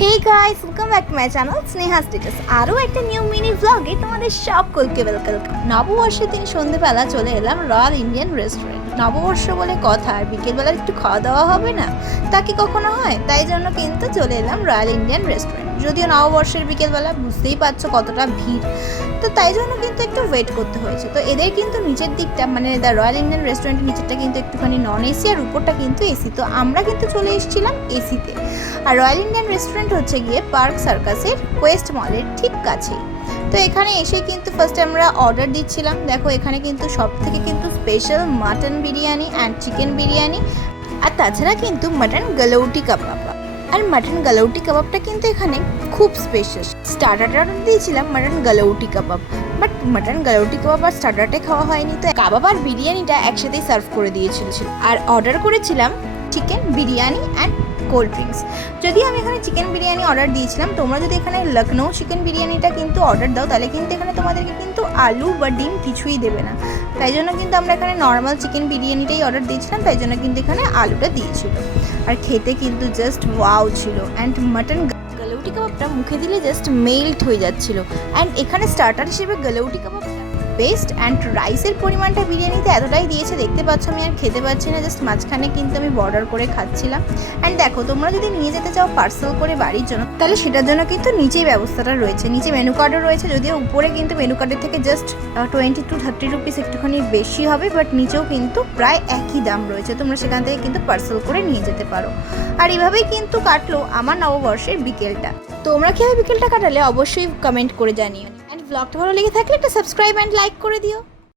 Hey guys, welcome back to my channel Sneha status. আরও একটা new mini ব্লগে তোমাদের সকলকে ওয়েলকাম। নববর্ষের দিন সন্ধ্যেবেলা চলে এলাম রয়্যাল ইন্ডিয়ান রেস্টুরেন্ট। নববর্ষ বলে কথা, আর বিকেলবেলা একটু খাওয়া দাওয়া হবে না, তা কি কখনো হয়? তাই জন্য কিন্তু চলে এলাম রয়্যাল ইন্ডিয়ান রেস্টুরেন্ট। যদিও নববর্ষের বিকেলবেলা বুঝতেই পারছো কতটা ভিড়, তো তাই জন্য কিন্তু একটু ওয়েট করতে হয়েছে। তো এদের কিন্তু নিচের দিকটা মানে দ্য রয়্যাল ইন্ডিয়ান রেস্টুরেন্টের নিচেরটা কিন্তু একটুখানি নন এসি, আর উপরটা কিন্তু এসি। তো আমরা কিন্তু চলে এসেছিলাম এসিতে। আর রয়্যাল ইন্ডিয়ান রেস্টুরেন্ট হচ্ছে গিয়ে পার্ক সার্কাসের কোয়েস্ট মলের ঠিক কাছেই। তো এখানে এসে কিন্তু ফার্স্টে আমরা অর্ডার দিচ্ছিলাম। দেখো এখানে কিন্তু সব থেকে কিন্তু special mutton biryani and chicken biryani, আর তাছাড়া কিন্তু মাটন গালৌটি কাবাব। আর মাটন গালৌটি কাবাবটা কিন্তু এখানে খুব স্পেশাল। স্টার্টারটা অর্ডার দিয়েছিলাম মাটন গালৌটি কাবাব, বাট মাটন গালৌটি কাবাব আর স্টার্টারটা খাওয়া হয়নি, তো কাবাব আর বিরিয়ানিটা একসাথেই সার্ভ করে দিয়েছিল। আর অর্ডার করেছিলাম chicken biryani and cold drinks. যদিও আমি এখানে চিকেন বিরিয়ানি অর্ডার দিয়েছিলাম, তোমরা যদি এখানে লখনৌ চিকেন বিরিয়ানিটা কিন্তু অর্ডার দাও তাহলে কিন্তু এখানে তোমাদেরকে কিন্তু আলু বা ডিম কিছুই দেবে না। তাই জন্য কিন্তু আমরা এখানে নর্মাল চিকেন বিরিয়ানিটাই অর্ডার দিয়েছিলাম, তাই জন্য কিন্তু এখানে আলুটা দিয়েছিল। আর খেতে কিন্তু জাস্ট ওয়াও ছিল। অ্যান্ড মাটন গালৌটি কাবাবটা মুখে দিলে জাস্ট মেল্ট হয়ে যাচ্ছিল। অ্যান্ড এখানে স্টার্টার হিসেবে গালৌটি কাবাবটা বেস্ট। অ্যান্ড রাইসের পরিমাণটা বিরিয়ানিতে এতটাই দিয়েছে, দেখতে পাচ্ছ আমি আর খেতে পাচ্ছি না, জাস্ট মাঝখানে কিন্তু আমি বর্ডার করে খাচ্ছিলাম। অ্যান্ড দেখো তোমরা যদি নিয়ে যেতে চাও পার্সেল করে বাড়ির জন্য, তাহলে সেটার জন্য কিন্তু নিচেই ব্যবস্থাটা রয়েছে। নিচে মেনু কার্ডও রয়েছে, যদিও উপরে কিন্তু মেনু কার্ডের থেকে জাস্ট 20 to 30 রুপিস একটুখানি বেশি হবে, বাট নিচেও কিন্তু প্রায় একই দাম রয়েছে। তোমরা সেখান থেকে কিন্তু পার্সেল করে নিয়ে যেতে পারো। আর এভাবেই কিন্তু কাটলো আমার নববর্ষের বিকেলটা। তোমরা কীভাবে বিকেলটা কাটালে অবশ্যই কমেন্ট করে জানিও। ব্লগটা ভালো লেগে থাকলে একটা সাবস্ক্রাইব অ্যান্ড লাইক করে দিও।